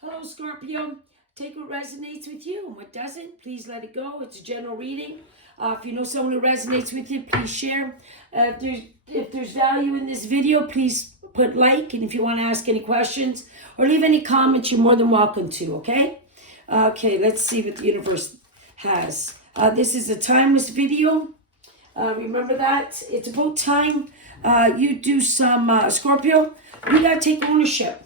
Hello, Scorpio. Take what resonates with you and what doesn't, please let it go. It's a general reading. If you know someone who resonates with you, please share. If there's value in this video, please put like. And if you want to ask any questions or leave any comments, you're more than welcome to, okay? Okay, let's see what the universe has. This is a timeless video. Remember that. It's about time you do some, Scorpio, you got to take ownership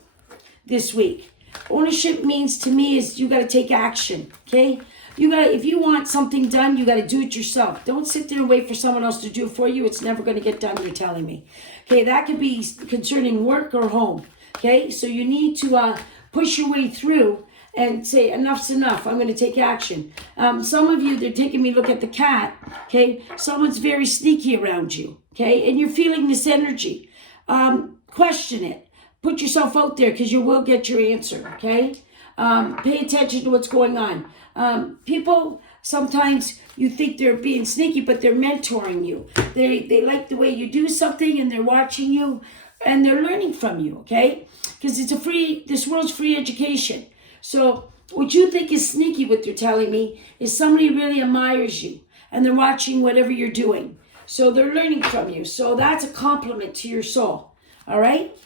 this week. Ownership means to me is you got to take action, okay? If you want something done, you got to do it yourself. Don't sit there and wait for someone else to do it for you. It's never going to get done, you're telling me. Okay, that could be concerning work or home, okay? So you need to push your way through and say, enough's enough, I'm going to take action. Some of you, they're taking me look at the cat, okay? Someone's very sneaky around you, okay? And you're feeling this energy. Question it. Put yourself out there because you will get your answer, okay? Pay attention to what's going on. People, sometimes you think they're being sneaky, but they're mentoring you. They like the way you do something and they're watching you and they're learning from you, okay? Because this world's free education. So what you think is sneaky, what they're telling me, is somebody really admires you and they're watching whatever you're doing. So they're learning from you. So that's a compliment to your soul, all right?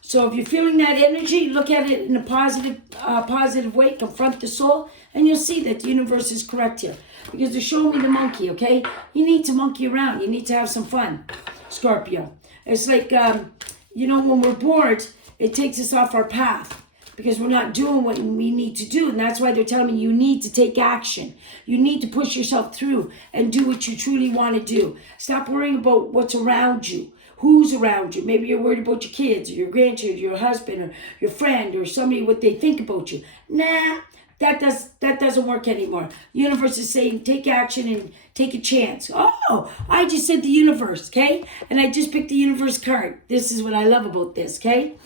So if you're feeling that energy, look at it in a positive way, confront the soul, and you'll see that the universe is correct here. Because they're showing me the monkey, okay? You need to monkey around. You need to have some fun, Scorpio. It's like, when we're bored, it takes us off our path because we're not doing what we need to do. And that's why they're telling me you need to take action. You need to push yourself through and do what you truly want to do. Stop worrying about what's around you. Who's around you? Maybe you're worried about your kids or your grandchildren, your husband or your friend or somebody, what they think about you. Nah, that doesn't work anymore. The universe is saying take action and take a chance. Oh, I just said the universe, okay? And I just picked the universe card. This is what I love about this, okay?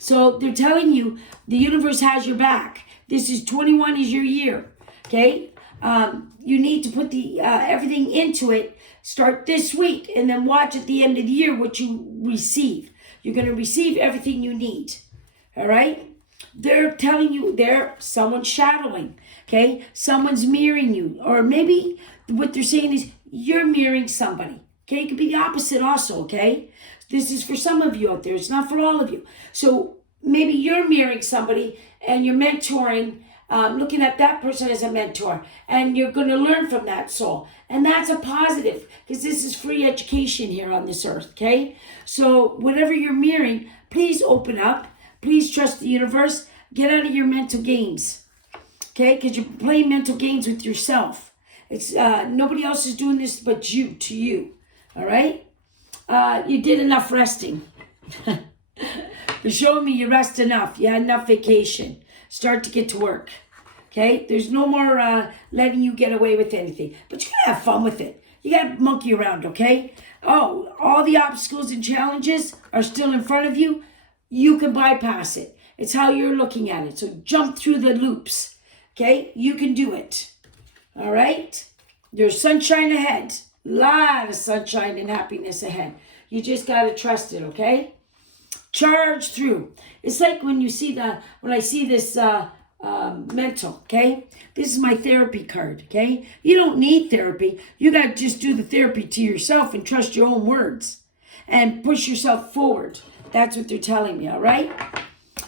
So they're telling you the universe has your back. This is 21 is your year, okay? You need to put the everything into it. Start this week and then watch at the end of the year what you receive. You're going to receive everything you need. All right? They're telling you someone's shadowing. Okay? Someone's mirroring you. Or maybe what they're saying is you're mirroring somebody. Okay? It could be the opposite also. Okay? This is for some of you out there. It's not for all of you. So maybe you're mirroring somebody and you're mentoring, looking at that person as a mentor, and you're going to learn from that soul. And that's a positive because this is free education here on this earth, okay? So whatever you're mirroring, please open up. Please trust the universe. Get out of your mental games, okay? Because you're playing mental games with yourself. It's nobody else is doing this but you, to you, all right? You did enough resting. You're showing me you rest enough. You had enough vacation. Start to get to work. Okay? There's no more letting you get away with anything. But you gotta have fun with it. You gotta monkey around, okay? Oh, all the obstacles and challenges are still in front of you. You can bypass it. It's how you're looking at it. So jump through the loops. Okay? You can do it. All right? There's sunshine ahead. A lot of sunshine and happiness ahead. You just gotta trust it, okay? Charge through. It's like when I see this mental, okay? This is my therapy card, okay? You don't need therapy. You got to just do the therapy to yourself and trust your own words and push yourself forward. That's what they're telling me, all right?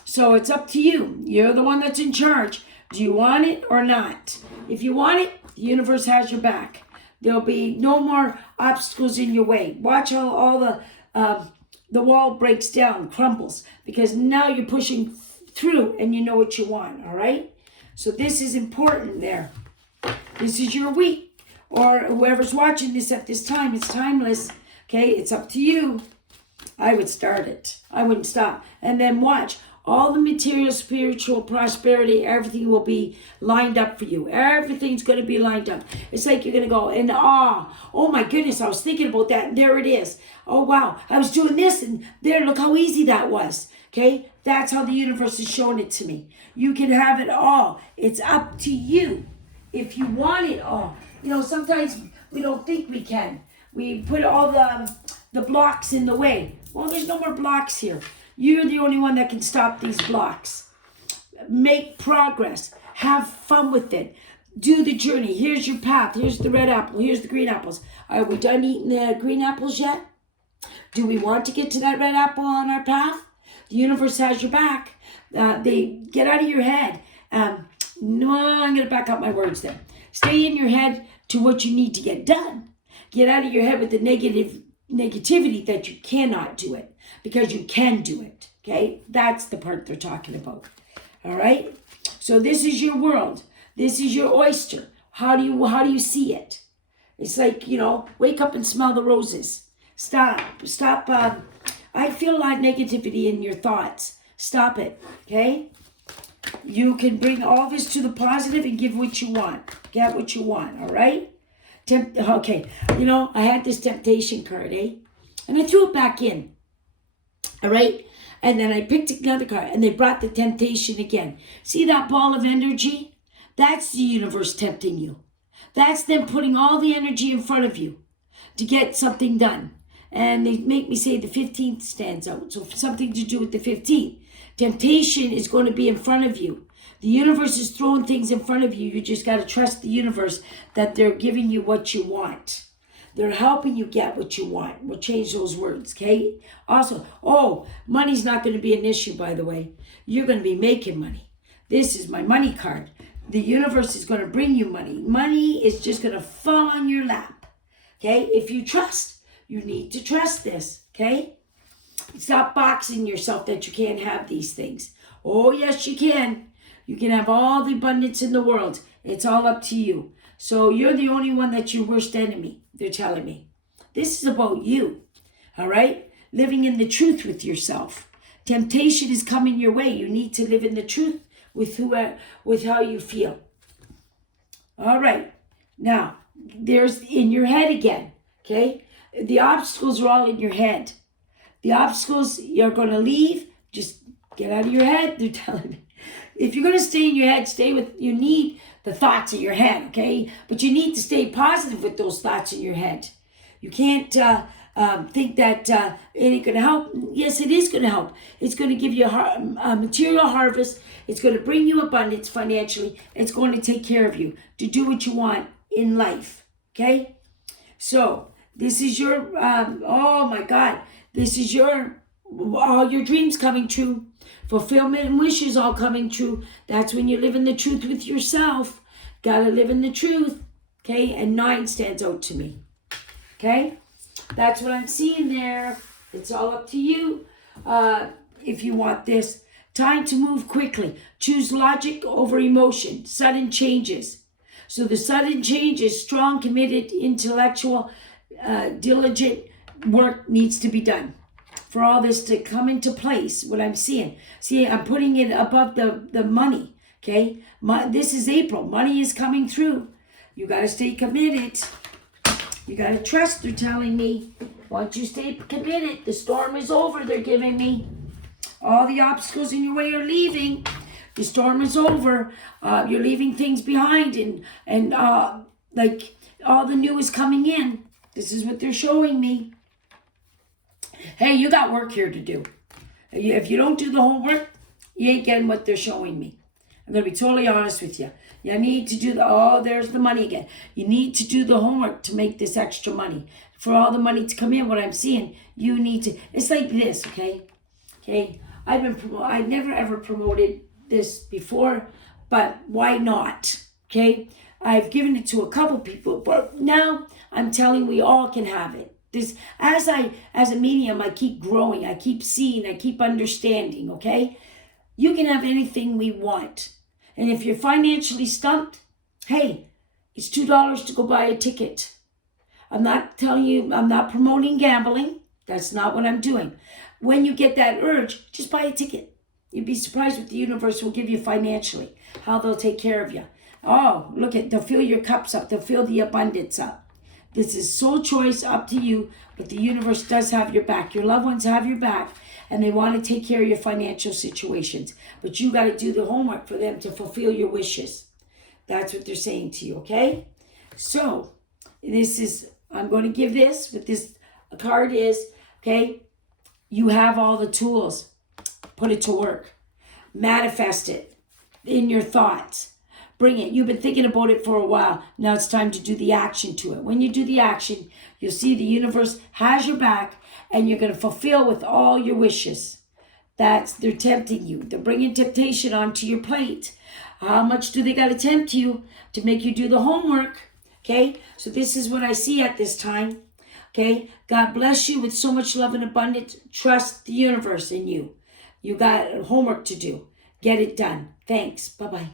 So it's up to you. You're the one that's in charge. Do you want it or not? If you want it, the universe has your back. There'll be no more obstacles in your way. Watch how all the wall breaks down, crumbles, because now you're pushing through and you know what you want, all right? So this is important there. This is your week, or whoever's watching this at this time, it's timeless, okay? It's up to you. I would start it. I wouldn't stop. And then watch. All the material, spiritual, prosperity, everything will be lined up for you. Everything's going to be lined up. It's like you're going to go in awe. Oh my goodness, I was thinking about that, and there it is. Oh wow, I was doing this, and there, look how easy that was. Okay, that's how the universe is showing it to me. You can have it all. It's up to you if you want it all. Sometimes we don't think we can. We put all the blocks in the way. Well, there's no more blocks here. You're the only one that can stop these blocks. make progress. Have fun with it. Do the journey. Here's your path. Here's the red apple. Here's the green apples. Are we done eating the green apples yet? Do we want to get to that red apple on our path? The universe has your back. They get out of your head. No, I'm going to back up my words there. Stay in your head to what you need to get done. Get out of your head with the negativity that you cannot do it, because you can do it. Okay, that's the part they're talking about. All right. So this is your world. This is your oyster. How do you see it? It's like, wake up and smell the roses. Stop. I feel a lot of negativity in your thoughts. Stop it. Okay. You can bring all this to the positive and give what you want. Get what you want. All right. Okay. I had this temptation card, and I threw it back in. All right. And then I picked another card, and they brought the temptation again. See that ball of energy? That's the universe tempting you. That's them putting all the energy in front of you to get something done. And they make me say the 15th stands out. So something to do with the 15th. Temptation is going to be in front of you. The universe is throwing things in front of you. You just got to trust the universe that they're giving you what you want. They're helping you get what you want. We'll change those words, okay? Also, money's not going to be an issue, by the way. You're going to be making money. This is my money card. The universe is going to bring you money. Money is just going to fall on your lap, okay? If you trust, you need to trust this, okay? Stop boxing yourself that you can't have these things. Oh, yes, you can. You can have all the abundance in the world. It's all up to you. So you're the only one that's your worst enemy, they're telling me. This is about you, all right? Living in the truth with yourself. Temptation is coming your way. You need to live in the truth with how you feel. All right. Now, there's in your head again, okay? The obstacles are all in your head. The obstacles you're going to leave, just get out of your head, they're telling me. If you're going to stay in your head, you need the thoughts in your head, okay? But you need to stay positive with those thoughts in your head. You can't think that it ain't going to help. Yes, it is going to help. It's going to give you a material harvest. It's going to bring you abundance financially. It's going to take care of you to do what you want in life, okay? So this is your, oh my God, this is all your dreams coming true. Fulfillment and wishes all coming true. That's when you live in the truth with yourself. Gotta live in the truth. Okay, and 9 stands out to me. Okay, that's what I'm seeing there. It's all up to you. If you want this. Time to move quickly. Choose logic over emotion. Sudden changes. So the sudden changes, strong, committed, intellectual, diligent work needs to be done for all this to come into place, what I'm seeing. See, I'm putting it above the money, okay? This is April. Money is coming through. You got to stay committed. You got to trust, they're telling me. Once you stay committed, the storm is over, they're giving me. All the obstacles in your way are leaving. The storm is over. You're leaving things behind, and like all the new is coming in. This is what they're showing me. Hey, you got work here to do. If you don't do the homework, you ain't getting what they're showing me. I'm going to be totally honest with you. You need to do there's the money again. You need to do the homework to make this extra money. For all the money to come in, what I'm seeing, you need to, it's like this, okay? Okay, I never ever promoted this before, but why not? Okay, I've given it to a couple people, but now I'm telling we all can have it. This, as a medium, I keep growing, I keep seeing, I keep understanding, okay? You can have anything we want. And if you're financially stumped, hey, it's $2 to go buy a ticket. I'm not telling you, I'm not promoting gambling. That's not what I'm doing. When you get that urge, just buy a ticket. You'd be surprised what the universe will give you financially, how they'll take care of you. Oh, they'll fill your cups up. They'll fill the abundance up. This is soul choice, up to you, but the universe does have your back. Your loved ones have your back, and they want to take care of your financial situations. But you got to do the homework for them to fulfill your wishes. That's what they're saying to you, okay? So, I'm going to give this, what this card is, okay? You have all the tools. Put it to work. Manifest it. in your thoughts. Bring it. You've been thinking about it for a while. Now it's time to do the action to it. When you do the action, you'll see the universe has your back and you're going to fulfill with all your wishes. They're tempting you. They're bringing temptation onto your plate. How much do they got to tempt you to make you do the homework? Okay, so this is what I see at this time. Okay, God bless you with so much love and abundance. Trust the universe in you. You got homework to do. Get it done. Thanks. Bye-bye.